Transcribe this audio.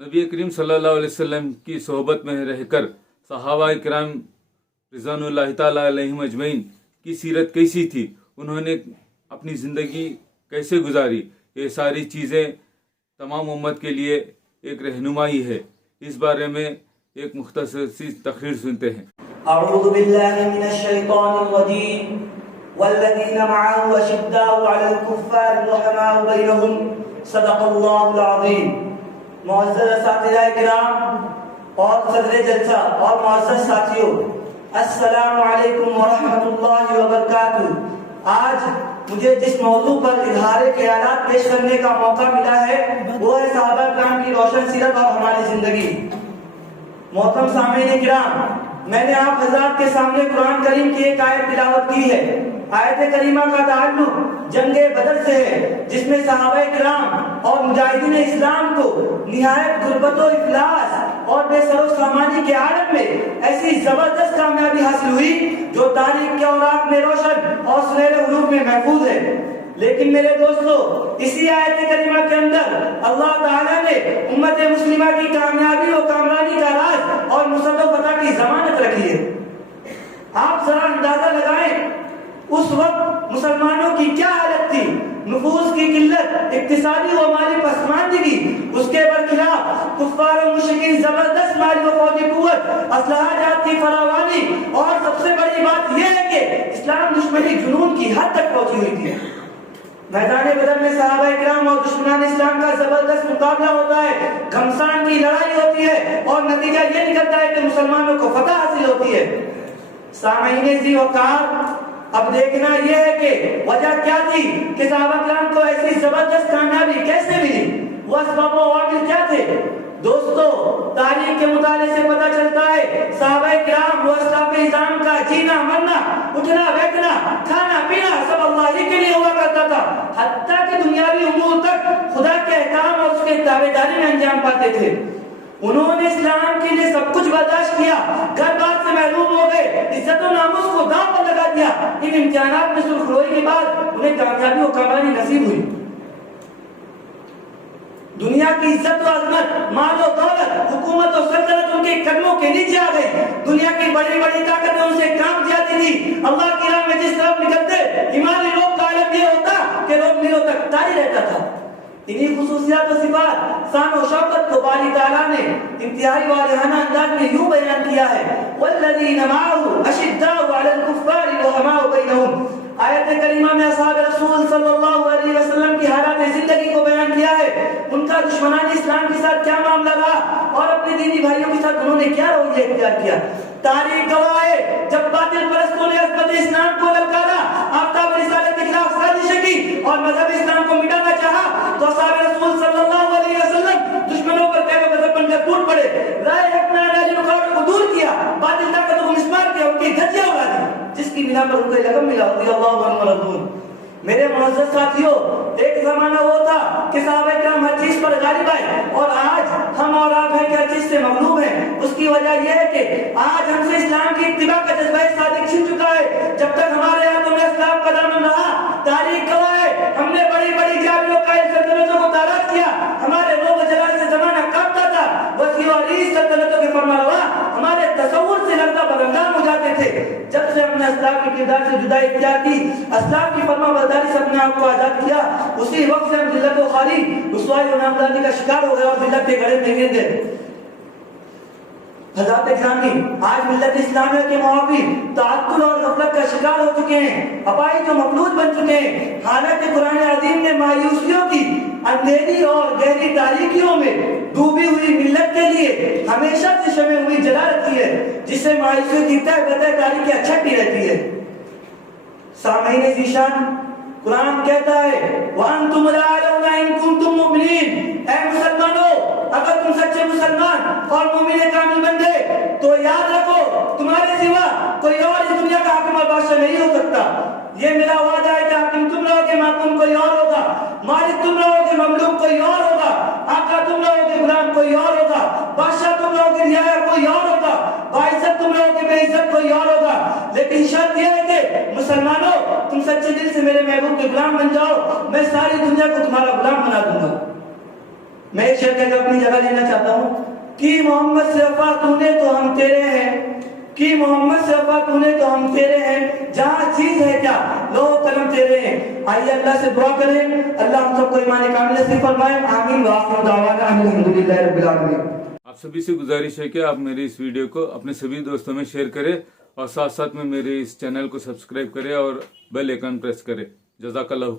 नबी करीम सल्लल्लाहु अलैहि वसल्लम की सोहबत में रहकर सहाबा किराम रिज़वानुल्लाहि ताला अलैहिम अजमईन की सीरत कैसी थी, उन्होंने अपनी ज़िंदगी कैसे गुजारी, ये सारी चीज़ें तमाम उम्मत के लिए एक रहनुमाई है। इस बारे में एक मुख्तसर सी तकरीर सुनते हैं। अऊज़ु बिल्लाहि मिनश शैतानिर रजीम वल्लज़ीना मअहु अशिद्दाउ अलल कुफ़्फ़ारि रुहमाउ बैनहुम सदक़ल्लाहुल अज़ीम। मुअज़्ज़ज़ असातिज़ाए किराम और सदर जलसा और मुअज़्ज़ज़ साथियों, अस्सलामु अलैकुम व रहमतुल्लाहि व बरकातुहू। आज मुझे जिस मौजू पर इज़हार ख्यालात पेश करने का मौका मिला है वो है सहाबा किराम की रोशन सीरत और हमारी जिंदगी। मोहतरम सामीन किराम, मैंने आप हजरात के सामने कुरान करीम की एक आयत तिलावत की है। आयत करीमा का ताल्लुक जंगे बदर से है, जिसमें सहाबा किराम और मुजाहिदीन इस्लाम को निहायत गुर्बत व इफलास और बेसरो सामानी के आलम में ऐसी जबरदस्त कामयाबी हासिल हुई जो तारीख के औराक में रोशन और सुनहरे हुरूफ में महफूज है। लेकिन मेरे दोस्तों, इसी आयत करीमा के अंदर अल्लाह ताला ने उम्मत मुस्लिमा की कामयाबी व कामरानी का राज और मुसद्दक़ फतह की जमानत रखी है। आप जरा अंदाजा लगाएं उस वक्त मुसलमानों की क्या हालत थी। नफूस की किल्लत, इक्तिसादी व माली पसमानदगी, उसके बरखिलाफ कुफ्फार और मुशरिकीन जबरदस्त माली व फौजी कुव्वत, असलहाजात की फरावानी और सबसे बड़ी बात यह है कि इस्लाम दुश्मनी जुनून की हद तक पहुंची हुई थी। मैदान बदर में सहाबा किराम और दुश्मनान इस्लाम का जबरदस्त मुकाबला होता है, घमसान की लड़ाई होती है और नतीजा ये निकलता है कि मुसलमानों को फतह हासिल होती है। सामईन ज़ी वक़ार, अब देखना यह है कि वजह क्या थी कि सहाबा किराम को ऐसी जबरदस्त कामयाबी कैसे मिली, वो असबाब व अवामिल क्या थे। दोस्तों, तारीख के मुताले से पता चलता है सहाबा किराम व असहाबे इज़ाम का जीना मरना, उठना बैठना, खाना पीना सब अल्लाह ही के लिए हुआ करता था। हत्ता कि दुनियावी उमूर तक खुदा के अहकाम और उसके ताबेदारी में अंजाम पाते थे। उन्होंने इस्लाम के लिए सब कुछ बर्दाश्त किया, घर बार से महरूम हो गए, इज्जत और नामुस को दांव पर लगा दिया। इन इम्तिहानात में सुर्खरोई के बाद उन्हें कामयाबी और कामरानी नसीब हुई। दुनिया की इज्जत और अजमत, माल और दौलत, हुकूमत और सल्तनत उनके कदमों के नीचे आ गई। दुनिया की बड़ी बड़ी ताकतें उनसे काम जाती थी। अल्लाह की राह में जिस तरफ निकलते, ईमानी लोग का आलम ये होता कि लोग मीलों तक तारी रहता था। इन्हीं खुसूसियात और सिफात, शान और शौकत को बारी ताला ने इंतहाई वालिहाना अंदाज में यूं बयान किया है, वल्लज़ीना मअहु अशिद्दाउ अलल कुफ़्फ़ारि रुहमाउ बैनहुम। आयत करीमा में असहाब रसूल सल्लल्लाहु अलैहि वसल्लम की हालात जिंदगी को बयान किया है, उनका दुश्मनान इस्लाम के साथ क्या मामला रहा और अपने दीनी भाइयों के साथ उन्होंने क्या रवैया इख्तियार किया। तारीख गवाह है, जब बातिल परस्तों ने अज़मत इस्लाम को ललकारा, आफ्ताब रिसालत के खिलाफ साजिश की और मजहब इस्लाम को मिटाना चाहा, तो असहाब रसूल सल्लल्लाहु अलैहि वसल्लम दुश्मनों पर कैफ़ गज़ब बनकर टूट पड़े। राय हक़ नाराज़ रुकावट को दूर किया, बातिल ताकतों को मिसमार किया, उनकी धज्जियां उड़ा दी, जिसकी बिना पर उनको लक़ब मिला रज़ियल्लाहु अन्हु वरज़ून। मेरे मुअज़्ज़ज़ साथियों, एक जमाना वो था कि सहाबा किराम हर चीज पर गालिब आए और आज हम और आप हैं कि हर चीज से मगलूब हैं। उसकी वजह यह है कि आज हमसे इस्लाम की इत्तिबा का जज्बा सादिक छिन चुका है। जब तक हमारे हाथों में इस्लाम का दामन रहा, तारीख गवाह है, हमने बड़ी बड़ी जाबियों का सल्तनतों को ताराज किया, हमारे रोब जलाल से जमाना कांपता था, वसी और इस सल्तनतों के फरमानरवा हमारे तसव्वुर से लड़ता बदनाम हो जाते थे। जब से हमने इस्लाम के किरदार से जुदाई इख्तियार की, इस्लाम की फरमाबरदारी से अपने आप को आजाद किया, उसी वक्त से हम जिल्लत व खाली, रुसवाई और नामदानी का शिकार हो गए और जिल्लत के गड़े में गिर गए। हज़रात इस्लामी आज मिल्लत इस्लामिया के मुआफ़ी ताअत्तुल और गफलत का शिकार हो चुके हैं, अपाई जो मफलूज बन चुके हैं। हालांकि कुरान अज़ीम ने मायूसियों की अंधेरी और गहरी तारीकियों में डूबी हुई मिल्लत के लिए हमेशा से शमे हुई जला रखी है, जिससे मायूसियों की तह बतह तारीखियां छटी रहती है। सामईन ज़ीशान, कुरान कहता है, वअंतुम लअलौना इन कुंतुम मुमिनीन, ऐ मुसलमानों, अगर तुम सच्चे मुसलमान और मुमिन कामिल बन गए तो याद रखो तुम्हारे सिवा कोई और इस दुनिया का हाकिम और बादशाह नहीं हो सकता। ये मेरा वादा है कि हाकिम तुम रहोगे, महकूम कोई और होगा, मालिक तुम रहोगे, ममलूक कोई और होगा, आका तुम रहोगे, गुलाम कोई और होगा, बादशाह तुम रहोगे, रियाया कोई और होगा, बाइज्जत तुम रहोगे, बेइज्जत कोई और होगा। लेकिन शर्त यह है कि मुसलमानों, तुम सच्चे दिल से मेरे महबूब के गुलाम बन जाओ, मैं सारी दुनिया को तुम्हारा गुलाम बना दूंगा। میں ایک شعر کہہ کے اپنی جگہ لینا چاہتا ہوں کہ محمد سے وفا تو نے تو ہم تیرے ہیں، کہ محمد سے وفا تو نے تو ہم تیرے ہیں، جہاں چیز ہے کیا لو قلم تیرے ہیں۔ آئیے اللہ سے دعا کریں، اللہ ہم سب کو ایمان کامل نصیب فرمائے، آمین وآخر دعوانا الحمدللہ رب العالمین۔ آپ سبھی سے گزارش ہے کہ آپ میرے اس ویڈیو کو اپنے سبھی دوستوں میں شیئر کریں اور ساتھ ساتھ میں میرے اس چینل کو سبسکرائب کریں اور بیل آئیکن پریس کریں۔ جزاک اللہ۔